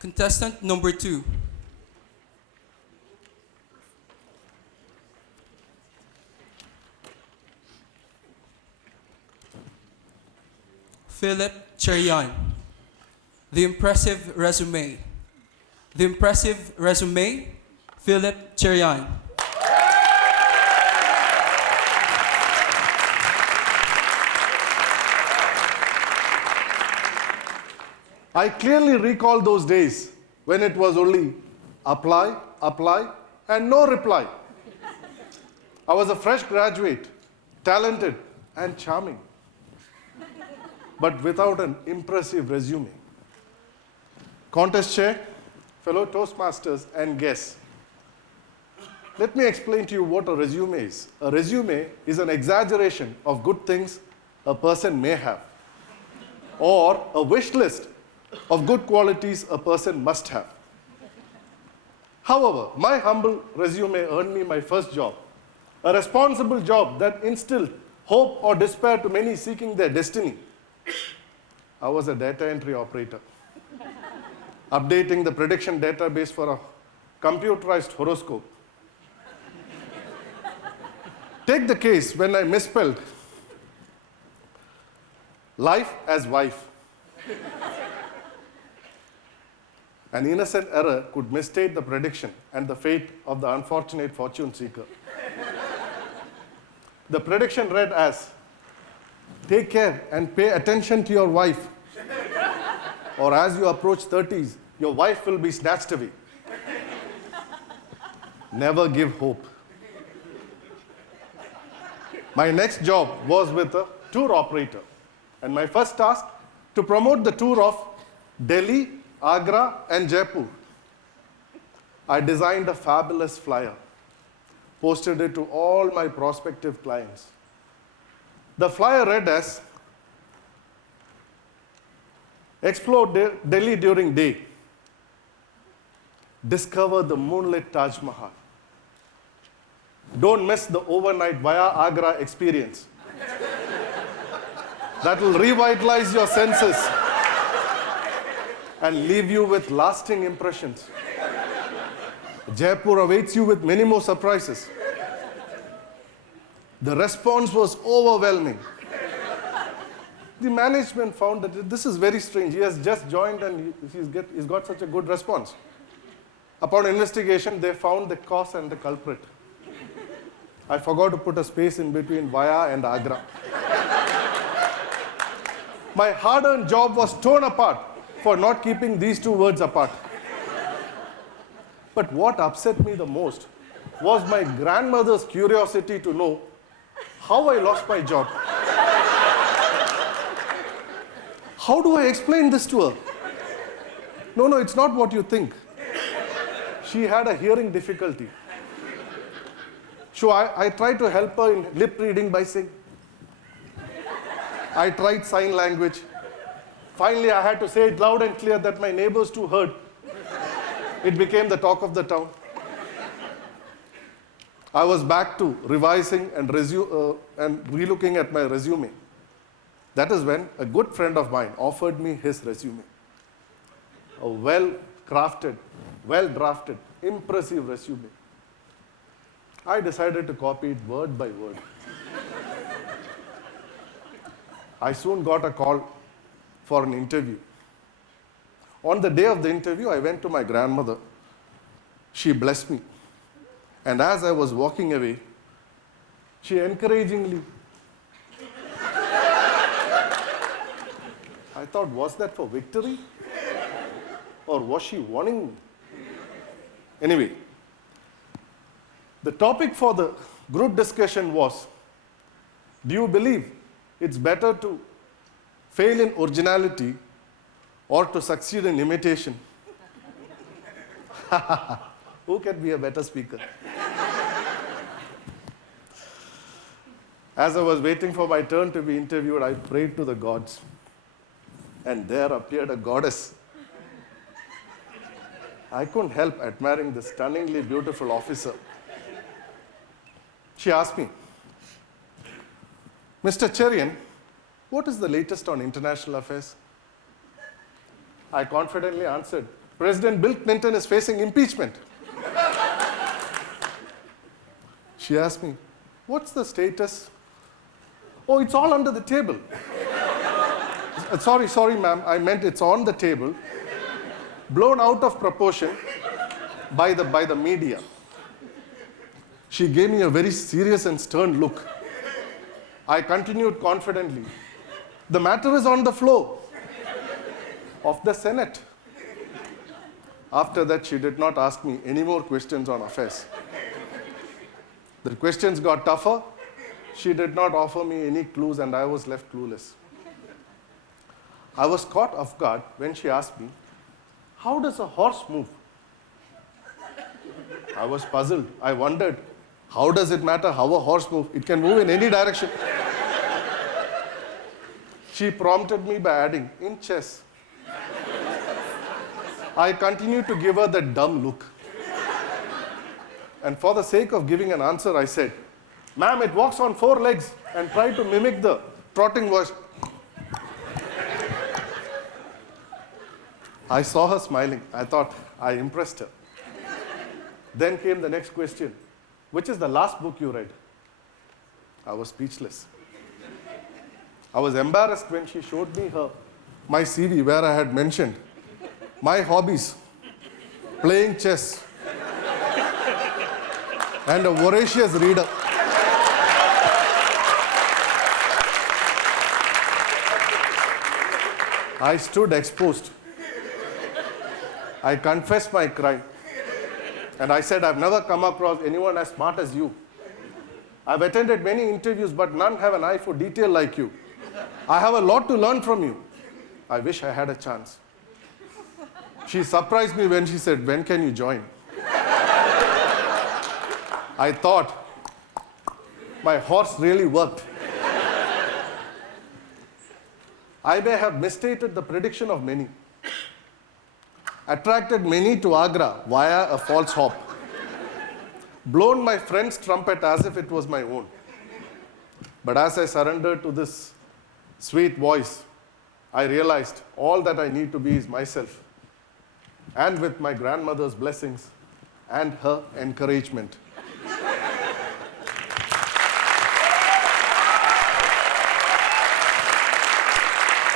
Contestant number 2. Philip Cherian. The impressive resume. The impressive resume, Philip Cherian. I clearly recall those days when it was only apply, apply, and no reply. I was a fresh graduate, talented and charming, but without an impressive resume. Contest chair, fellow Toastmasters, and guests. Let me explain to you what a resume is. A resume is an exaggeration of good things a person may have, or a wish list of good qualities a person must have. However, my humble resume earned me my first job, a responsible job that instilled hope or despair to many seeking their destiny. I was a data entry operator, updating the prediction database for a computerized horoscope. Take the case when I misspelled life as wife. An innocent error could misstate the prediction and the fate of the unfortunate fortune seeker. The prediction read as, take care and pay attention to your wife, or as you approach 30s, your wife will be snatched away. Never give hope. My next job was with a tour operator, and my first task to promote the tour of Delhi, Agra, and Jaipur. I designed a fabulous flyer, posted it to all my prospective clients. The flyer read as, explore Delhi during day, discover the moonlit Taj Mahal. Don't miss the overnight via Agra experience. That will revitalize your senses and leave you with lasting impressions. Jaipur awaits you with many more surprises. The response was overwhelming. The management found that this is very strange. He has just joined and he's got such a good response. Upon investigation, they found the cause and the culprit. I forgot to put a space in between Vaya and Agra. My hard-earned job was torn apart for not keeping these two words apart. But what upset me the most was my grandmother's curiosity to know how I lost my job. How do I explain this to her? No, it's not what you think. She had a hearing difficulty. So I tried to help her in lip reading by saying, I tried sign language. Finally, I had to say it loud and clear that my neighbors too heard. It became the talk of the town. I was back to revising and relooking at my resume. That is when a good friend of mine offered me his resume. A well-crafted, well-drafted, impressive resume. I decided to copy it word by word. I soon got a call for an interview. On the day of the interview, I went to my grandmother. She blessed me. And as I was walking away, she encouragingly, I thought, was that for victory? Or was she warning me? Anyway, the topic for the group discussion was, do you believe it's better to fail in originality or to succeed in imitation? Who can be a better speaker? As I was waiting for my turn to be interviewed, I prayed to the gods. And there appeared a goddess. I couldn't help admiring this stunningly beautiful officer. She asked me, Mr. Cherian, what is the latest on international affairs? I confidently answered, President Bill Clinton is facing impeachment. She asked me, what's the status? Oh, it's all under the table. Sorry, ma'am. I meant it's on the table, blown out of proportion by the media. She gave me a very serious and stern look. I continued confidently. The matter is on the floor of the Senate. After that, she did not ask me any more questions on affairs. The questions got tougher. She did not offer me any clues, and I was left clueless. I was caught off guard when she asked me, how does a horse move? I was puzzled. I wondered, how does it matter how a horse moves? It can move in any direction. She prompted me by adding, in chess. I continued to give her that dumb look. And for the sake of giving an answer, I said, ma'am, it walks on 4 legs, and tried to mimic the trotting voice. I saw her smiling. I thought I impressed her. Then came the next question. Which is the last book you read? I was speechless. I was embarrassed when she showed me my CV where I had mentioned my hobbies, playing chess, and a voracious reader. I stood exposed. I confessed my crime. And I said, I've never come across anyone as smart as you. I've attended many interviews, but none have an eye for detail like you. I have a lot to learn from you. I wish I had a chance. She surprised me when she said, when can you join? I thought, my horse really worked. I may have misstated the prediction of many, attracted many to Agra via a false hop, blown my friend's trumpet as if it was my own. But as I surrendered to this sweet voice, I realized all that I need to be is myself. And with my grandmother's blessings and her encouragement,